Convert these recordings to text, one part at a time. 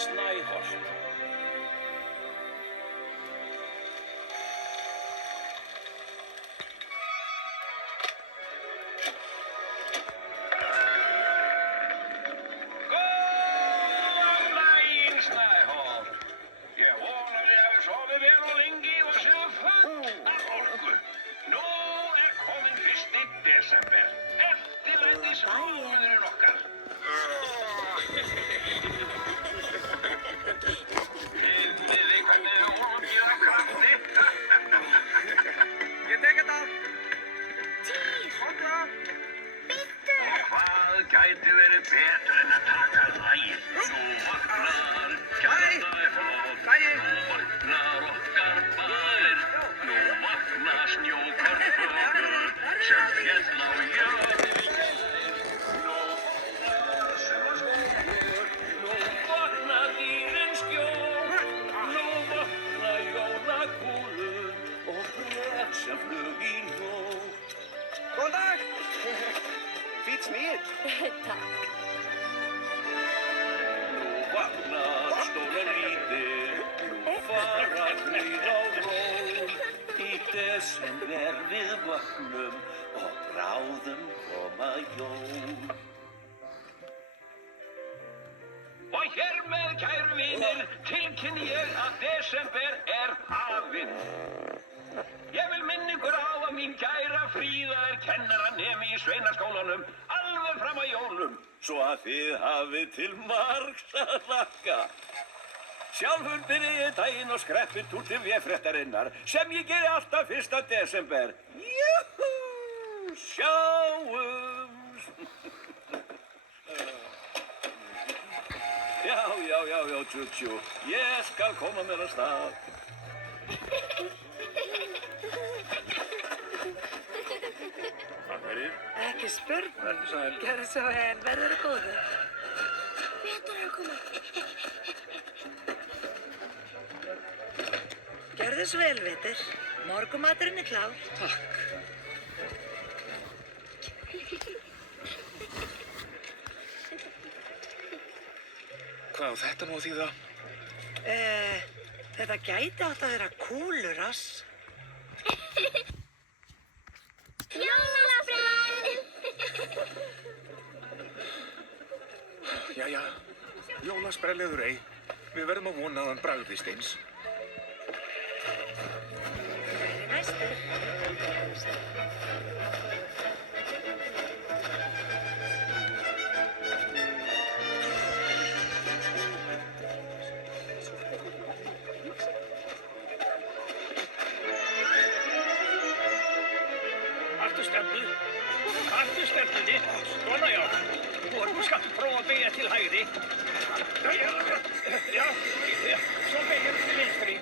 Snæholt. Góðan daginn, Snæholt. Ég vona þið hafi sofið vel og lengi og séu full af orku. Nú kominn 1. desember. Eftirlætismánuðurinn okkar. Þið hvernig þið ólgið af krafti. Ég tek þetta. Komdu. Bíddu. Hvað gæti verið betra en að taka lagið? Nú vaknar Snæholt. Nú vaknar okkar bær. Nú vaknar snjókornflókur sem féll á jörð. Nú vaknar sumarskógur. Nú vaknar dýrin skjól. Nú vaknar jólakúlur og bréf sem flug í nótt. Góðan dag! Fýtt snill. Takk. Nú vaknar stór og lítil, nú fara hlýr á ról. Í desember við vaknum og bráðum koma jól. Og hér með, kæru vinir, tilkynni ég að desember hafinn. Ég vil minna ykkur á að mín kæra Fríða kennaranemi í Sveinaskólanum alveg fram að jólum, svo að þið hafið til margs að hlakka. Sjálfur byrja ég daginn og skreppi túr til véfréttarinnar sem ég geri alltaf 1. desember. Júhú, sjáumst. Já, tjú, ég skal koma mér að stað. Takk fyrir. Ekki spurning. Vertu sæl. Gjörðu svo vel, verður það góður. Betur að koma. Gjörðu svo vel, Vetur. Morgumaturinn klár. Takk. Hvað á þetta nú að þýða? Þetta gæti átt að vera kúlurass. Jólafræn! Jæja, jólasprelliður ei. Við verðum að vona að hann bragðist eins. Næstur. Haltu stefnunni. Svona já. Og þú skalt prófa að beygja til hægri. Já. Svo beygja til vinstri.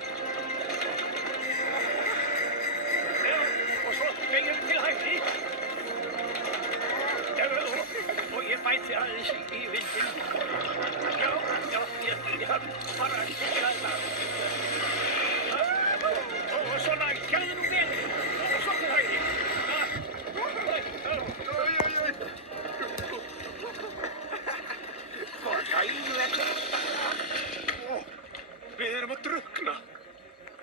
Já, og svo beygja til hægri. Já, og ég bæti aðeins í vindinn. Já, ég haf bara að skilja þetta. Og svona, kjæðu nú vel. Og svo til hægri. Hvað gæðu þetta? Við erum að drukkna.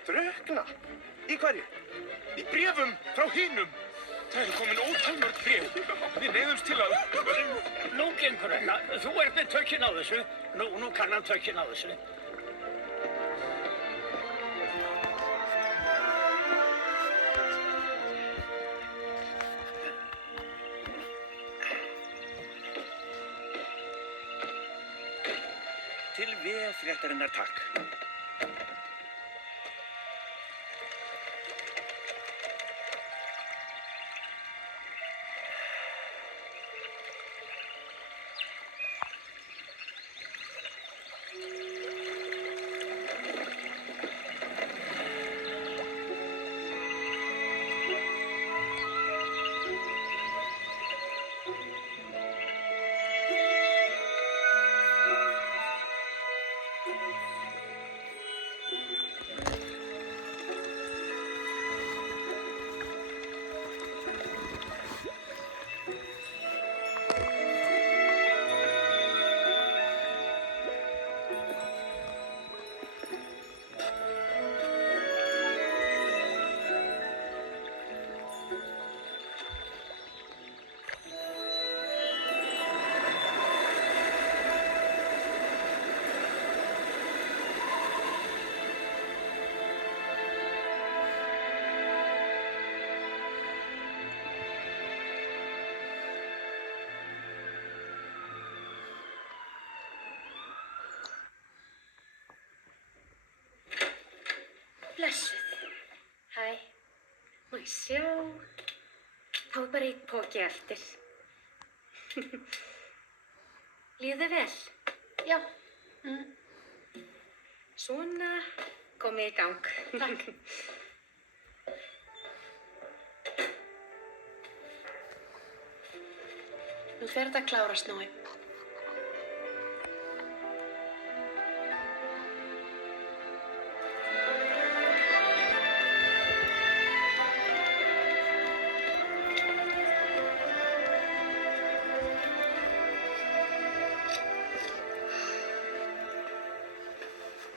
Drukkna? Í hverju? Í bréfum frá hinum. Það eru komin ótal mörg bréf. Við neyðumst til að... Nú gengur þetta. Þú ert með tökinn á þessu. Nú kann hann tökinn á þessu. Til véfréttarinnar takk. Blessuð. Hæ. Má ég sjá. Þá er bara einn poki eftir. Líður þér vel? Já. Svona, komið í gang. Takk. Nú fer þetta að klárast, Nói.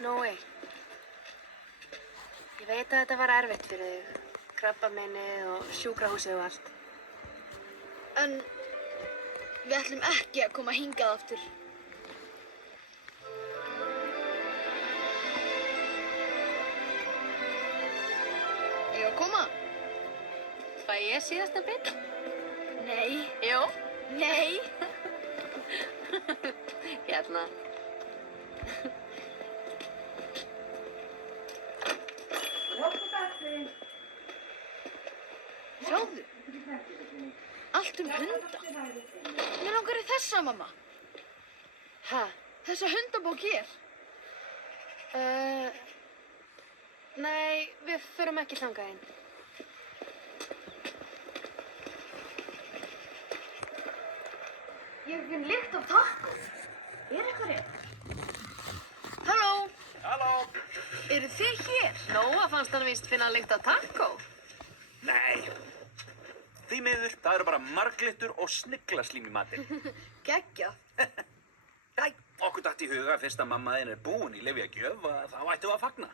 Nói, ég veit að þetta var erfitt fyrir þig. Krabbameinið og sjúkrahúsið og allt. En við ætlum ekki að koma hingað aftur. Ég að koma? Fæ ég síðasta bit? Nei. Jú. Nei. Hérna. Sjáðu. Allt hunda. Mér langar í þessa, mamma. Ha? Þessa hundabók hér. Nei, við förum ekki þangað inn. Ég finn lykt af taco. Eitthvað rétt? Halló. Halló. Eru þið hér? Nóa fannst hann víst finna lykt af taco. Nei. Því miður, það eru bara marglittur og sniglaslím í matinn. Geggja. Æ, okkur datt í huga fyrst að mamma þín er búin í lyfjagjöf að þá ættum við að fagna.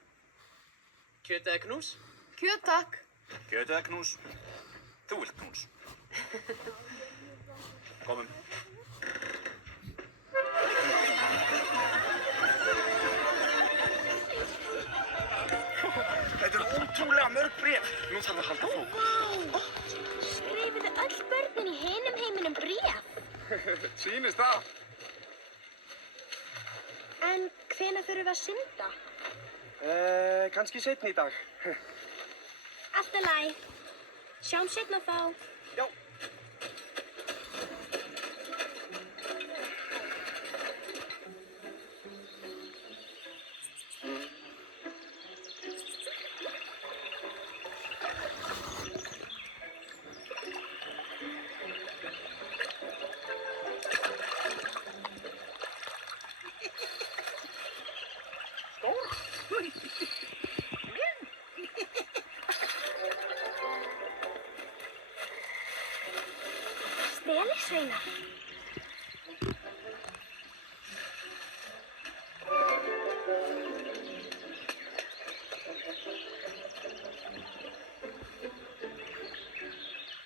Kjöt eða knús? Kjöt, takk. Kjöt eða knús? Þú vilt knús. Komum. Þetta eru ótrúlega mörg bréf. Nú þarf að halda fólk. Skrifuðu öll börnin í hinum heiminum bréf? Sýnist það. En hvenær þurfum við að synda? Kannski seinni í dag. Allt í lagi. Sjáum seinna þá. Já. Stelisveinar.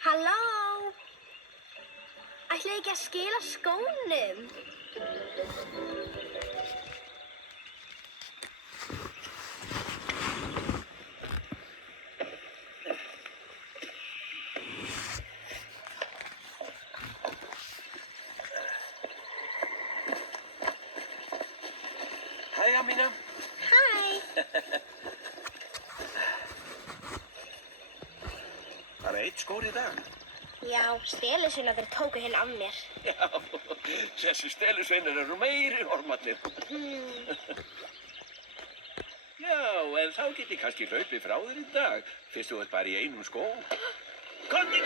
Halló. Ætlaði ekki að skila skónum? Hæ, Amína. Hæ. Bara einn skór í dag. Já, stelisveinarnir tóku hinn af mér. Já, þessi stelusveinar eru meiri ormarnir. Já, en þá get ég kannski hlaupið frá þér í dag, fyrst þú ert bara í einum skó. Komdu,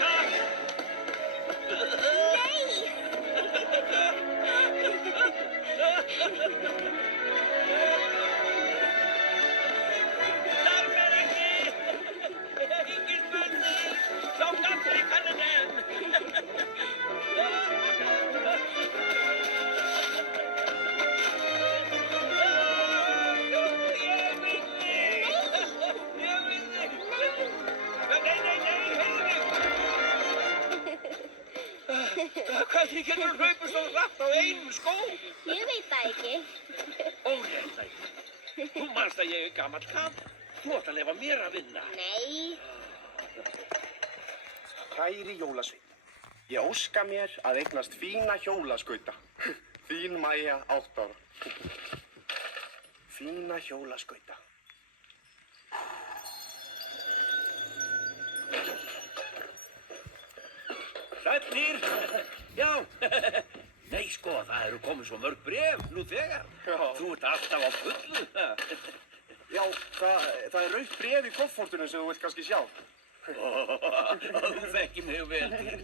Þarf er ekki! Engin spurning! Þá gafur ég kannan Hvað þið getur hlaupið svo hratt á einum skó? Ég veit það ekki. Óréttlægt. Þú manst að ég er gamall kall. Þú átt að leyfa mér að vinna. Nei. Kæri jólasveinn, ég óska mér að eignast fína hjólaskauta. Þín Maja, 8 ára. Fína hjólaskauta. Sætlir! Já! Nei, sko, það eru komið svo mörg bréf nú þegar. Já. Þú ert alltaf á fullu. Já, það er rautt bréf í koffortinu sem þú vilt kannski sjá. Þú þekkir mig vel til.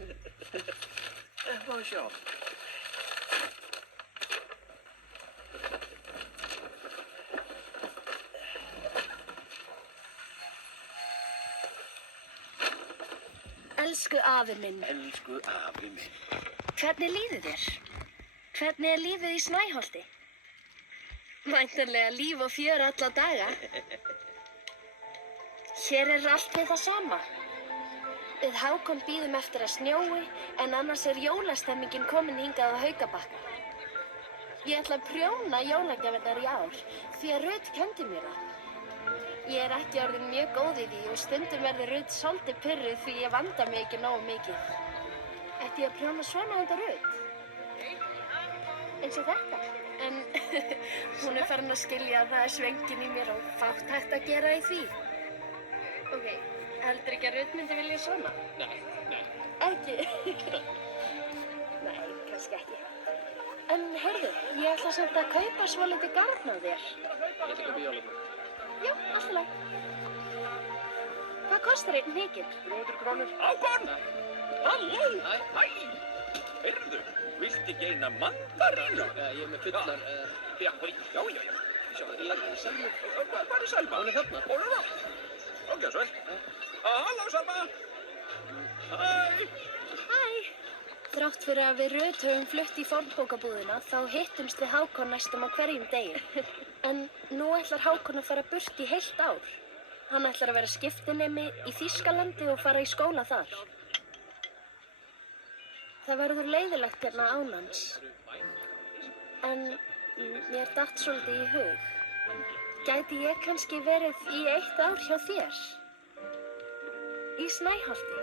Má sjá. Elsku afi minn, Elsku afi minn. hvernig líður þér? Hvernig er lífið í Snæholti? Væntanlega líf og fjör alla daga. Hér er allt við það sama. Við Hákon bíðum eftir að snjói, en annars er jólastemmingin komin hingað á Haukabakka. Ég ætla að prjóna jólagjafirnar í ár, því að Rut kenndi mér það. Ég er ekki orðin mjög góð í því og stundum verður Rut svolítið pirruð því ég vanda mig ekki nógu mikið. Ætti ég að prjóna svona handa Rut? Eins og þetta? En hún er farin að skilja að það er svengin í mér og fátt hægt að gera í því. Ok, heldur ekki að Rut myndi vilja svona? Nei. Ekki? Nei, kannski ekki. En heyrðu, ég ætla samt að kaupa svolítið garn á þér. Ég ætla að kaupa jólagjöf. Já, alltaf lag. Hvað kostar einn hnykill? 300 krónur. Hákon! Halló! Hæ! Heyrðu, viltu ekki eina mandarínu? Ég er með fullar, Já. sjá, ég er í Selmu. Hvað er Selma? Hún er þarna. Hún er það? Ok, svo vel. Halló, Selma! Hæ! Hæ! Þrátt fyrir að við Rut höfum flutt í fornbókabúðina, þá hittumst við Hákon næstum á hverjum degi. En nú ætlar Hákon að fara burt í heilt ár. Hann ætlar að vera skiptinemi í Þýskalandi og fara í skóla þar. Það verður leiðilegt hérna án hans. En mér datt svolítið í hug. Gæti ég kannski verið í 1 ár hjá þér? Í Snæholti?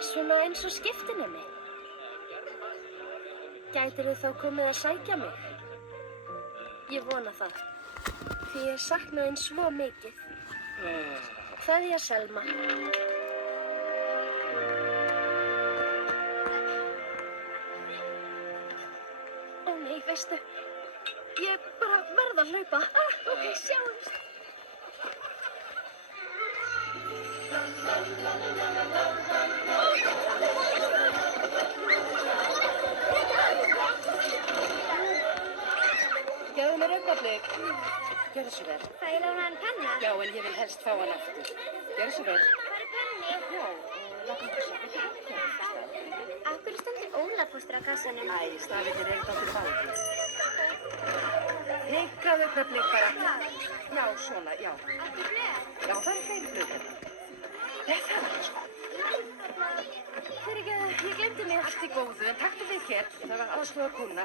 Svona eins og skiptinemi. Gætirðu þá komið að sækja mig? Ég vona það. Því ég sakna þín svo mikið. Kveðja Selma. Ó nei, veistu. Ég bara verð að hlaupa. Ok, sjáumst. Gefðu mér augnablik. Gjörðu svo vel. Það er lána hann penna. Já, en ég vil helst fá hann aftur. Gjörðu svo vel. Hvað er penni? Já, látum við sjá. Þetta er ekki. Af hverju stendur Ólafóstur á kassanum? Æ, stafirnir eru dálítið báðir. Hikaðu augnablik bara. Já, svona, já. Áttu blöð? Já, það eru fleiri blöð. Þetta var það, sko. Fyrirgefðu, ég glemdi mér. Allt í góðu, en taktu við hér. Það var aðstofa kúna.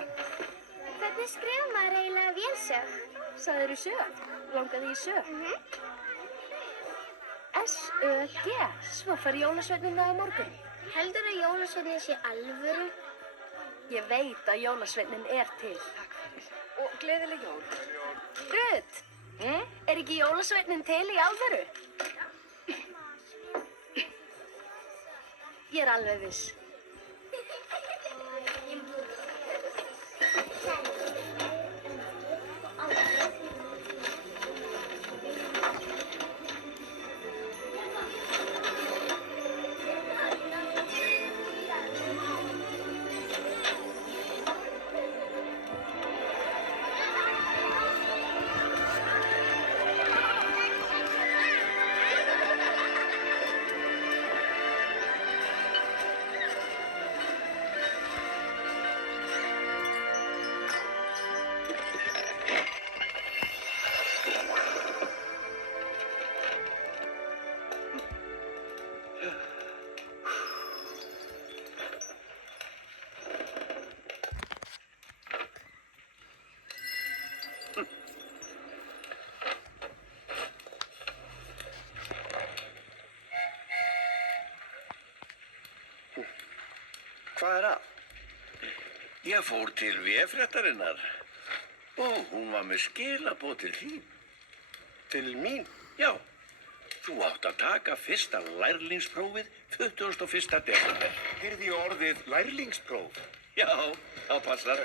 Hvernig skrifar maður eiginlega vélsög? Sagðirðu sög? Langaði í sög? S-Ö-G. Svo fær jólasveinninn það á morgun. Heldur að jólasveinninn sé alvöru? Ég veit að jólasveinin er til. Og gleðileg jól. Rut, er ekki jólasveinin til í alvöru? Ég er alveg viss. Hvað er að? Ég fór til véfréttarinnar og hún var með skilaboð til þín. Til mín? Já, Þú átt að taka fyrsta lærlingsprófið 21. desember. Heyrði ég orðið lærlingspróf? Já, þá passar.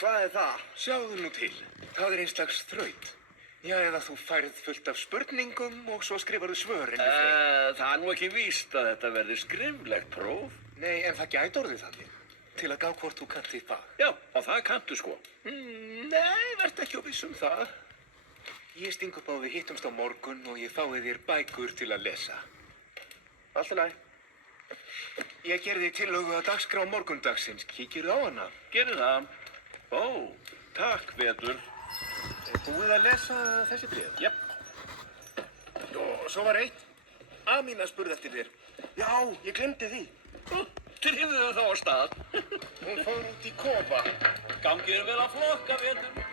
Hvað er það? Sjáðu nú til. Það er einslags þraut. Já, eða þú færð fullt af spurningum og svo skrifarðu svörin við þeim. Það er nú ekki víst að þetta verði skriflegt próf. Nei, en það gæti orðið þannig. Til að gá hvort þú kannt þitt fag. Já, og það kanntu sko. Nei, verð ekki á viss um það. Ég sting upp á við hittumst á morgun og ég fái þér bækur til að lesa. Allt í lagi. Ég gerði tillögu að dagskrá morgundagsins. Kíkirðu á hana? Gerðu það. Ó, takk, Vetur. Er búið að lesa þessi bréf? Jep. Og svo var eitt. Amína spurði eftir þér. Já, ég glemdi því. Drífðu þá á stað. Hún fór út í kofa. Gangi þér vel að flokka, Vetur.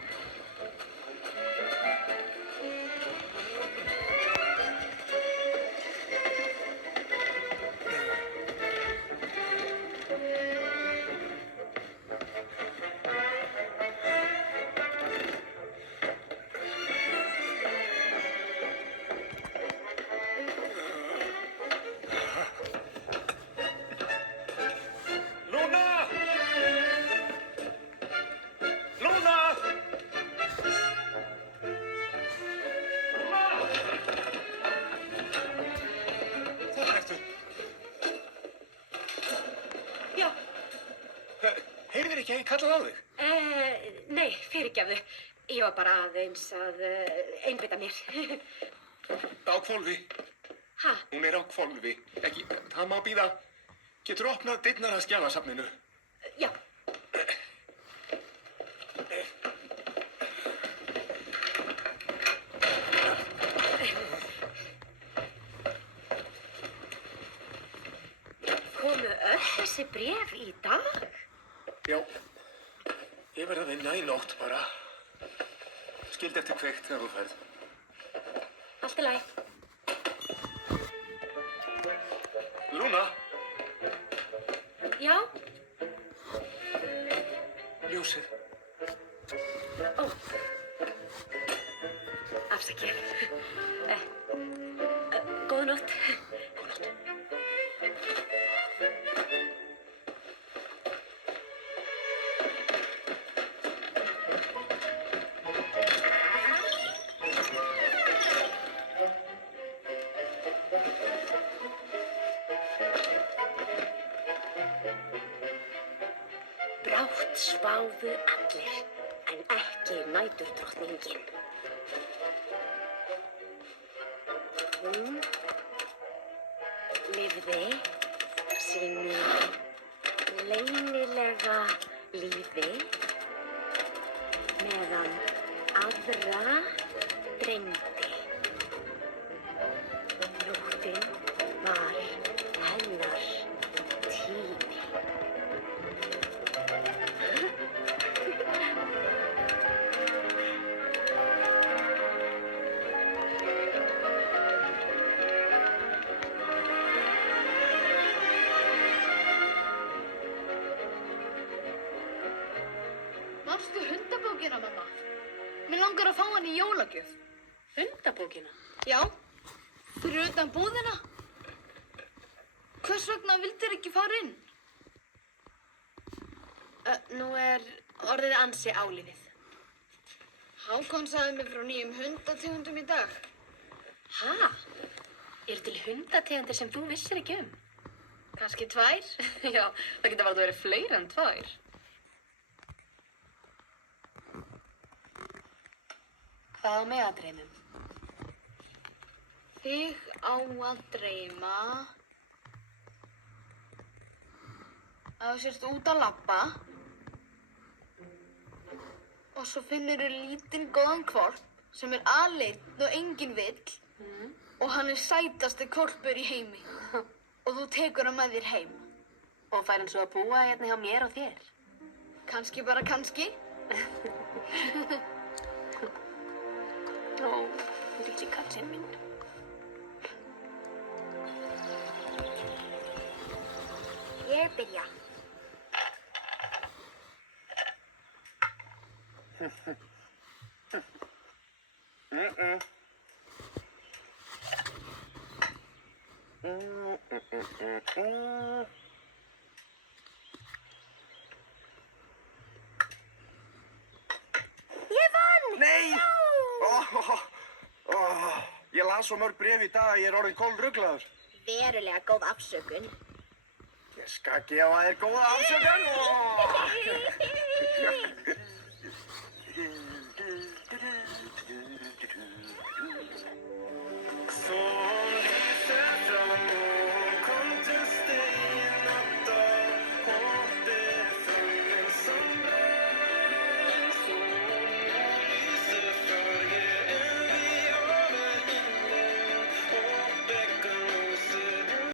Lúna! Lúna! Þar ertu. Já, Heyrðir ekki að ég kallaði á þig? nei, fyrirgefðu. Ég var bara aðeins að einbeita mér. Á hvolfi. Ha? Hún er á hvolfi. Ekki, það má bíða. Getur opnað dyrnar að skjalasafninu. Já. Komu öll þessi bréf í dag? Já. Ég verð að vinna í nótt bara. Skildi eftir kveikt þegar þú ferð. Allt í lagi. Lúna, Já? ljósið. Ó. Afsakið. Góða nótt. Góð nótt. Brátt sváfu allir, en ekki næturdrottningin. Hún lifði sínu leynilega lífi meðan aðra dreymdi. Nóttin var hennar tími. Manstu hundabókina, mamma? Mér langar að fá hann í jólagjöf. Hundabókina? Já, fyrir utan búðina. Hvers vegna vildir ekki fara inn? Nú er orðið ansi álífið. Hákon sagði mér frá nýjum hundategundum í dag. Ha? Eru til hundategundir sem þú vissir ekki um? Kannski 2? Já, það geta varð að vera fleiri en 2. Hvað á mig að dreymum? Þig á að dreyma að þú sért út að labba og svo finnur þú lítinn góðan hvolp sem er aleinn og enginn vill og hann er sætasti hvolpur í heimi og þú tekur hann með þér heim. Og fær hann svo að búa hérna hjá mér og þér? Kannski bara kannski. Ó, litli kallinn minn. Ég byrja. Ég vann! Nei! Ég las svo mörg bréf í dag að ég er orðinn kolruglaður. Verulega góð afsökun. Ég skal gefa þér góða afsökun.